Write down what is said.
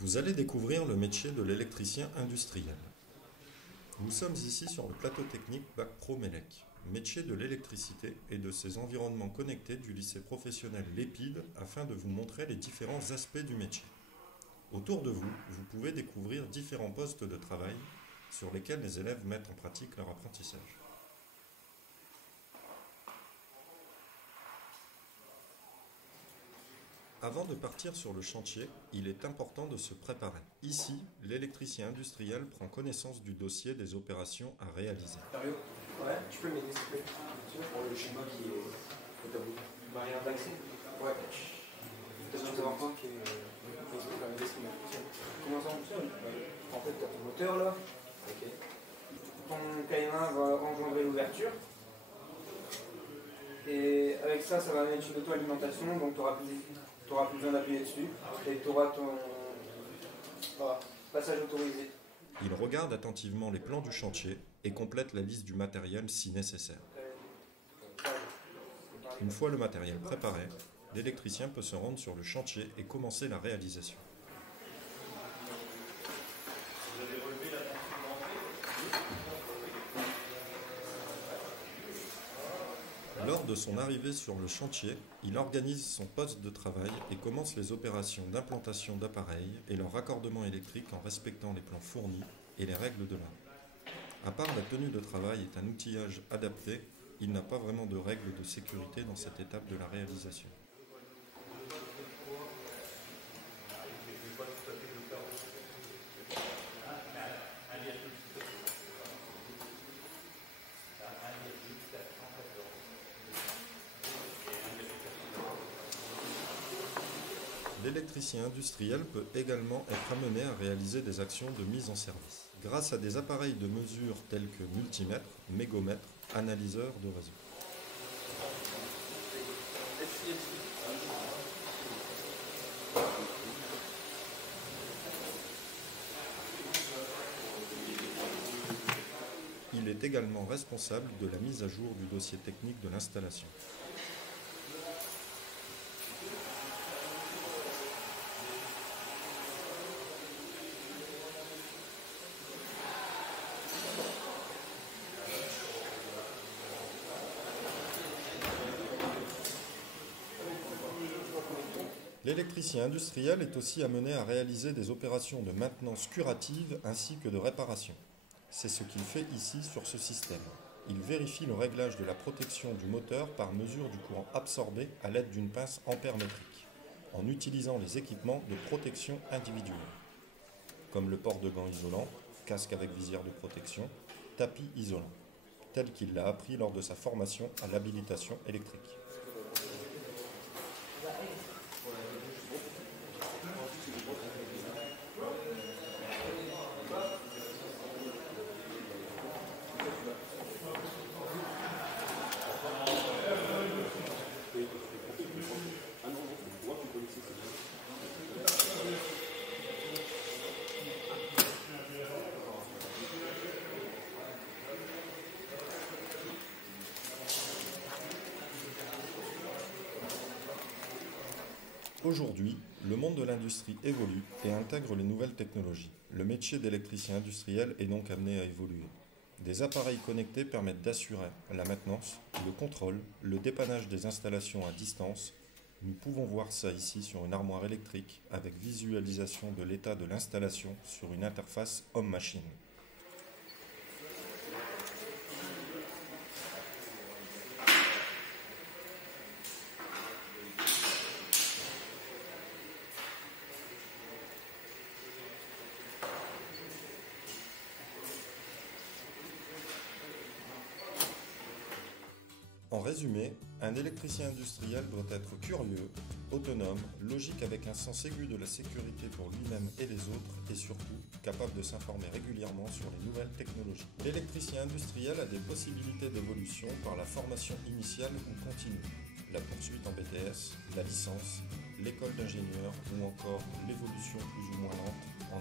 Vous allez découvrir le métier de l'électricien industriel. Nous sommes ici sur le plateau technique Bac Pro Mélec, métier de l'électricité et de ses environnements connectés du lycée professionnel Lépide afin de vous montrer les différents aspects du métier. Autour de vous, vous pouvez découvrir différents postes de travail sur lesquels les élèves mettent en pratique leur apprentissage. Avant de partir sur le chantier, il est important de se préparer. Ici, l'électricien industriel prend connaissance du dossier des opérations à réaliser. Mario, ouais, tu peux m'aider s'il te plaît pour le schéma qui est au tableau. Barrière d'accès. Ouais. T'as besoin de savoir quoi qui est comment ça fonctionne? En fait, t'as ton moteur là. Ok. Ton K1 va engendrer l'ouverture. Et avec ça, ça va mettre une auto-alimentation, donc tu n'auras plus besoin d'appuyer dessus. Et tu auras ton passage autorisé. Il regarde attentivement les plans du chantier et complète la liste du matériel si nécessaire. Une fois le matériel préparé, l'électricien peut se rendre sur le chantier et commencer la réalisation. Lors de son arrivée sur le chantier, il organise son poste de travail et commence les opérations d'implantation d'appareils et leur raccordement électrique en respectant les plans fournis et les règles de l'art. À part la tenue de travail et un outillage adapté, il n'a pas vraiment de règles de sécurité dans cette étape de la réalisation. L'électricien industriel peut également être amené à réaliser des actions de mise en service, grâce à des appareils de mesure tels que multimètres, mégomètres, analyseurs de réseau. Il est également responsable de la mise à jour du dossier technique de l'installation. L'électricien industriel est aussi amené à réaliser des opérations de maintenance curative ainsi que de réparation. C'est ce qu'il fait ici sur ce système. Il vérifie le réglage de la protection du moteur par mesure du courant absorbé à l'aide d'une pince ampère-métrique, en utilisant les équipements de protection individuelle, comme le port de gants isolants, casque avec visière de protection, tapis isolant, tel qu'il l'a appris lors de sa formation à l'habilitation électrique. Aujourd'hui, le monde de l'industrie évolue et intègre les nouvelles technologies. Le métier d'électricien industriel est donc amené à évoluer. Des appareils connectés permettent d'assurer la maintenance, le contrôle, le dépannage des installations à distance. Nous pouvons voir ça ici sur une armoire électrique avec visualisation de l'état de l'installation sur une interface homme-machine. En résumé, un électricien industriel doit être curieux, autonome, logique avec un sens aigu de la sécurité pour lui-même et les autres et surtout capable de s'informer régulièrement sur les nouvelles technologies. L'électricien industriel a des possibilités d'évolution par la formation initiale ou continue, la poursuite en BTS, la licence, l'école d'ingénieur ou encore l'évolution plus ou moins lente en